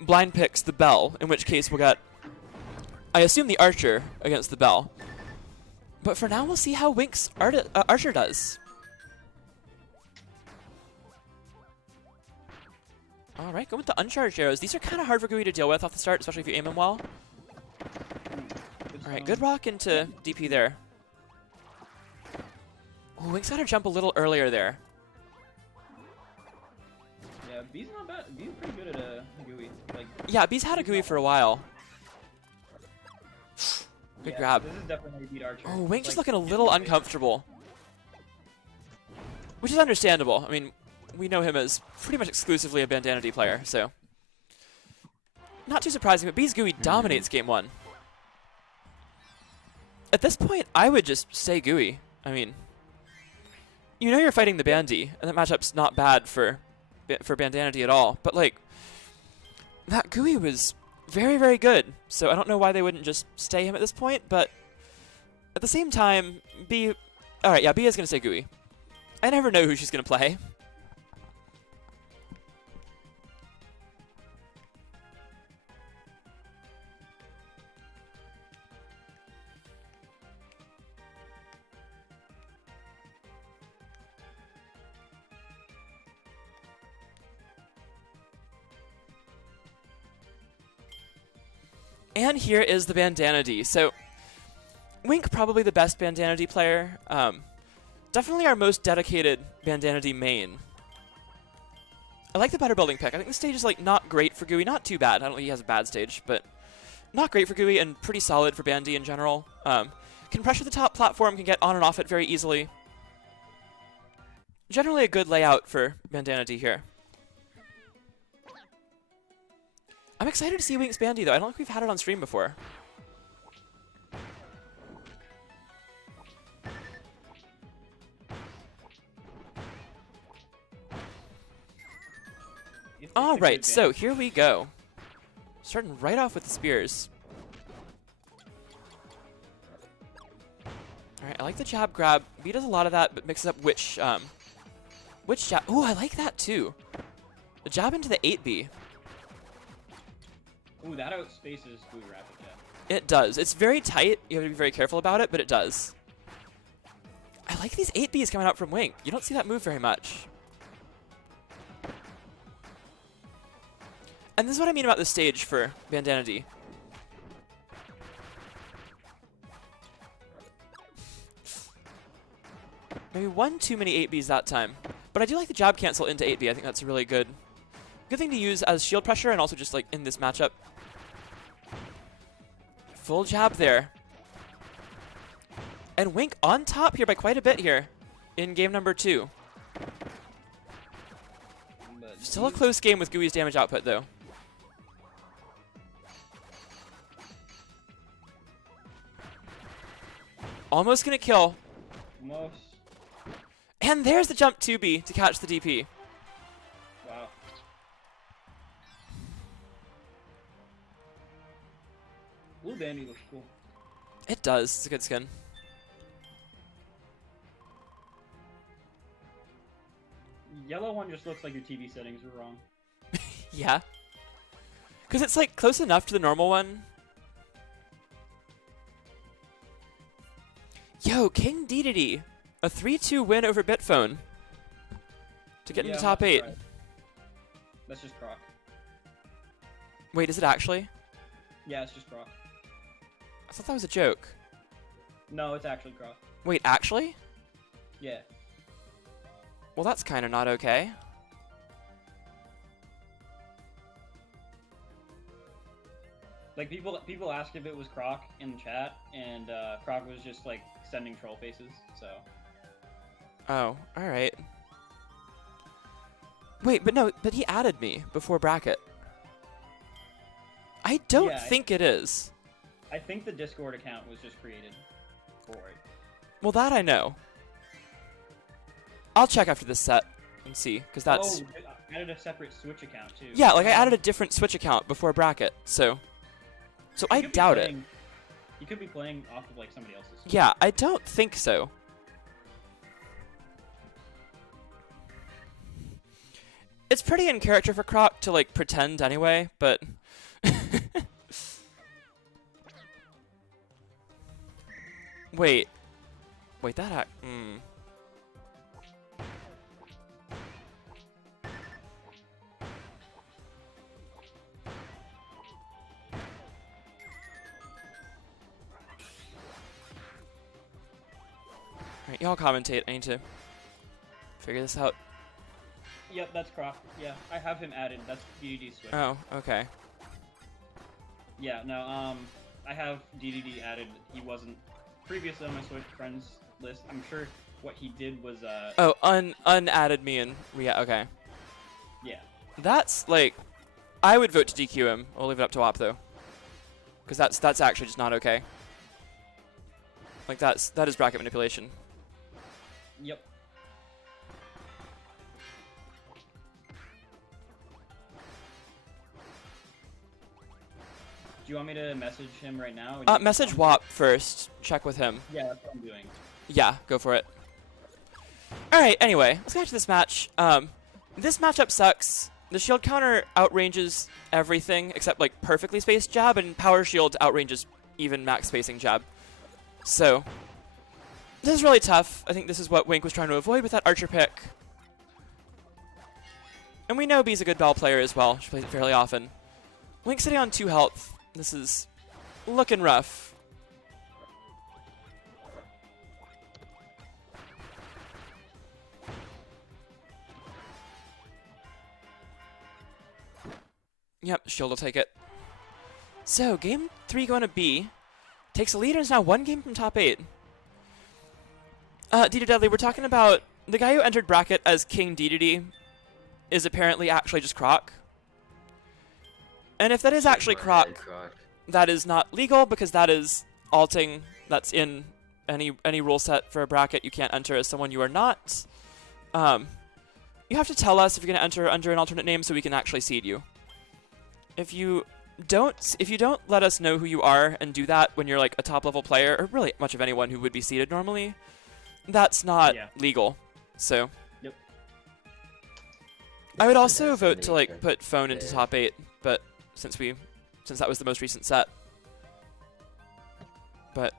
blind picks the Bell, in which case we'll get, I assume, the Archer against the Bell. But for now, we'll see how Wink's Archer does. All right, go with the uncharged arrows. These are kind of hard for Gooey to deal with off the start, especially if you aim them well. All right, good rock into DP there. Oh, Wink's got to jump a little earlier there. Yeah, B's not bad. B's pretty good at Gooey. Like, yeah, B's had a Gooey for a while. Good grab. This is definitely how you beat Archer. Oh, Wink just looking a little uncomfortable. Which is understandable. I mean, we know him as pretty much exclusively a Bandana D player, so. Not too surprising, but B's Gooey dominates game 1. At this point, I would just stay Gooey. I mean, you know you're fighting the Bandy, and that matchup's not bad for Bandana D at all, but like, that Gooey was very, very good, so I don't know why they wouldn't just stay him at this point, but at the same time, B... Alright, yeah, B is going to stay Gooey. I never know who she's going to play. And here is the Bandana D. So, Wink probably the best Bandana D player. Definitely our most dedicated Bandana D main. I like the better building pick. I think the stage is like not great for Gooey, not too bad. I don't think he has a bad stage, but not great for Gooey and pretty solid for Bandy in general. Can pressure the top platform, can get on and off it very easily. Generally a good layout for Bandana D here. I'm excited to see Wink's Bandy, though. I don't think we've had it on stream before. All right, so here we go. Starting right off with the spears. All right, I like the jab grab. B does a lot of that, but mixes up which jab. Ooh, I like that too. The jab into the 8B. Ooh, that outspaces Gooey Rapid Jab. It does. It's very tight. You have to be very careful about it, but it does. I like these 8Bs coming out from Wink. You don't see that move very much. And this is what I mean about the stage for Bandana D. Maybe one too many 8Bs that time. But I do like the jab cancel into 8B. I think that's a really good thing to use as shield pressure and also just like in this matchup. Full jab there. And Wink on top here by quite a bit here in game number 2. Still a close game with Gooey's damage output though. Almost gonna kill. Almost. And there's the jump 2B to catch the DP. Wow. Blue Bandy looks cool. It does. It's a good skin. Yellow one just looks like your TV settings were wrong. Yeah. Because it's like close enough to the normal one. Yo, King Dedede. A 3-2 win over Bitphone. To get into top 8. Right. That's just Croc. Wait, is it actually? Yeah, it's just Croc. I thought that was a joke. No, it's actually Croc. Wait, actually? Yeah. Well, that's kind of not okay. Like people asked if it was Croc in chat, and Croc was just like sending troll faces. So. Oh, all right. Wait, but no, but he added me before bracket. I don't think it is. I think the Discord account was just created for it. Well, that I know. I'll check after this set and see, because that's... Oh, I added a separate Switch account, too. Yeah, like I added a different Switch account before bracket, so I doubt it. You could be playing off of, like, somebody else's Switch. Yeah, I don't think so. It's pretty in character for Croc to like pretend anyway, but wait, that Alright, y'all commentate. I need to figure this out. Yep, that's Croc. Yeah, I have him added. That's DDD Switch. Oh, okay. Yeah, no, I have DDD added. He wasn't previously on my Switch friends list. I'm sure what he did was, Oh, unadded me and okay. Yeah. That's, like, I would vote to DQ him. I'll leave it up to WAP, though. Because that's actually just not okay. Like, that is bracket manipulation. Yep. Do you want me to message him right now? Message WAP first. Check with him. Yeah, that's what I'm doing. Yeah, go for it. Alright, anyway, let's get back to this match. This matchup sucks. The shield counter outranges everything except, like, perfectly spaced jab, and power shield outranges even max spacing jab. So, this is really tough. I think this is what Wink was trying to avoid with that Archer pick. And we know B's a good Bell player as well. She plays it fairly often. Wink sitting on 2 health. This is looking rough. Yep, shield will take it. So, game 3 going to B. Takes a lead and is now 1 game from top 8. Dita Deadly, we're talking about the guy who entered bracket as King DDD is apparently actually just Croc. And if that is actually Croc, that is not legal because that is alting. That's in any rule set for a bracket. You can't enter as someone you are not. You have to tell us if you're going to enter under an alternate name so we can actually seed you. If you don't let us know who you are and do that when you're like a top level player, or really much of anyone who would be seeded normally, that's not legal. So yep. I would also vote to like put phone into top 8, but since that was the most recent set. But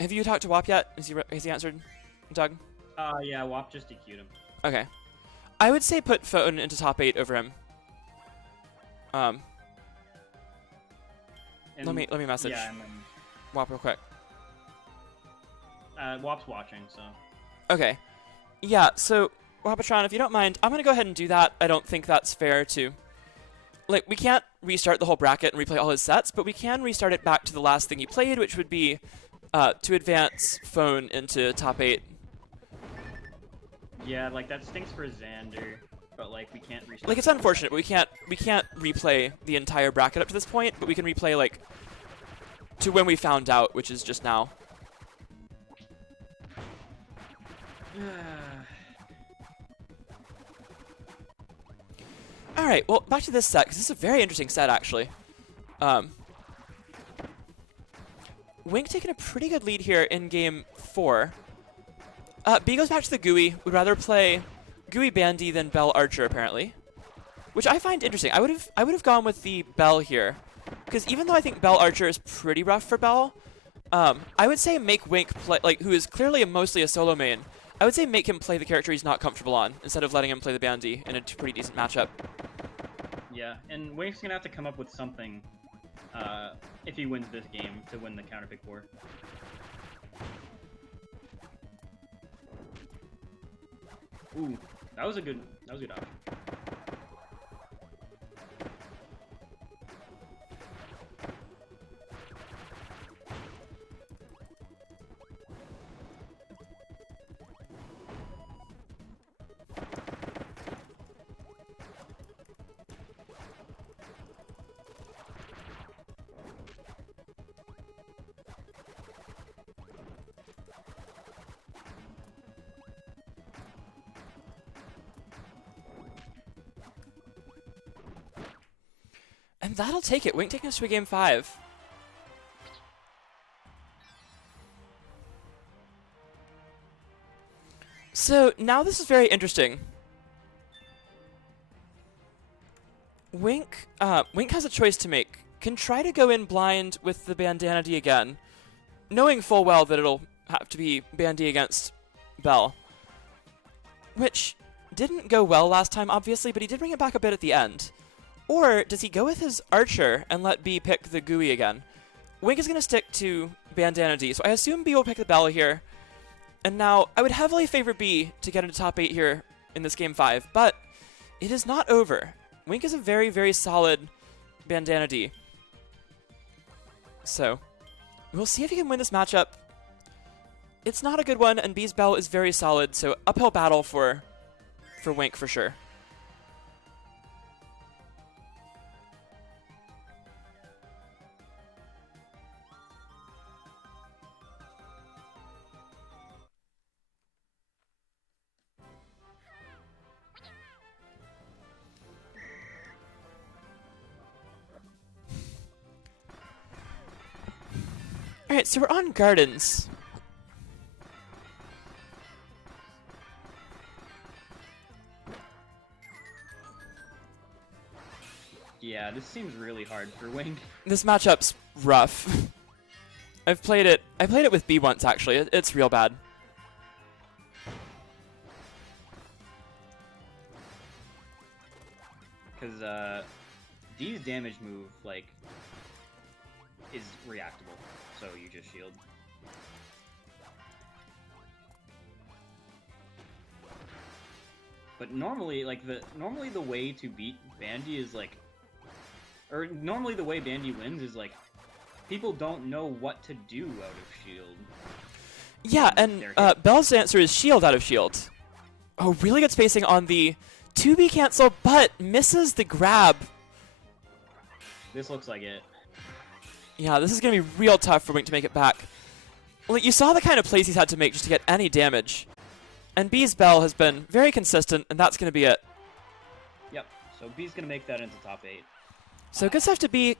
have you talked to WAP yet? Has he answered, Doug? Yeah, WAP just DQ'd him. Okay. I would say put phone into top 8 over him. Let me message WAP real quick. WAP's watching, so. Okay. Yeah, so Wapatron, if you don't mind, I'm going to go ahead and do that. I don't think that's fair to... Like, we can't restart the whole bracket and replay all his sets, but we can restart it back to the last thing he played, which would be to advance phone into top 8. Yeah, like, that stinks for Xander, but, like, we can't restart... Like, it's unfortunate, but we can't replay the entire bracket up to this point, but we can replay, like, to when we found out, which is just now. Alright, well, back to this set, because this is a very interesting set, actually. Wink taking a pretty good lead here in game 4. B goes back to the Gooey. Would rather play Gooey Bandy than Bell Archer, apparently. Which I find interesting. I would have gone with the Bell here. Because even though I think Bell Archer is pretty rough for Bell, I would say make Wink play, like, who is clearly mostly a solo main, I would say make him play the character he's not comfortable on, instead of letting him play the Bandy in a pretty decent matchup. Yeah, and Wink's gonna have to come up with something, if he wins this game, to win the counterpick war. Ooh, that was a good option. And that'll take it. Wink taking us to a game 5. So now this is very interesting. Wink has a choice to make. Can try to go in blind with the Bandana D again, knowing full well that it'll have to be Bandy against Bell, which didn't go well last time, obviously, but he did bring it back a bit at the end. Or does he go with his Archer and let B pick the Gooey again? Wink is going to stick to Bandana D, so I assume B will pick the Bell here. And now, I would heavily favor B to get into top 8 here in this game 5, but it is not over. Wink is a very, very solid Bandana D. So, we'll see if he can win this matchup. It's not a good one, and B's Bell is very solid, so uphill battle for Wink for sure. Alright, so we're on Gardens. Yeah, this seems really hard for Wink. This matchup's rough. I played it with B once, actually. It's real bad. Because D's damage move, like, is reactable, so you just shield. But normally, like, normally the way to beat Bandy is, like, or normally the way Bandy wins is, like, people don't know what to do out of shield. Yeah, and Bell's answer is shield out of shield. Oh, really good spacing on the 2B cancel, but misses the grab. This looks like it. Yeah, this is going to be real tough for Wink to make it back. Well, you saw the kind of plays he's had to make just to get any damage. And B's Bell has been very consistent, and that's going to be it. Yep, so B's going to make that into top 8. So good stuff to B. Good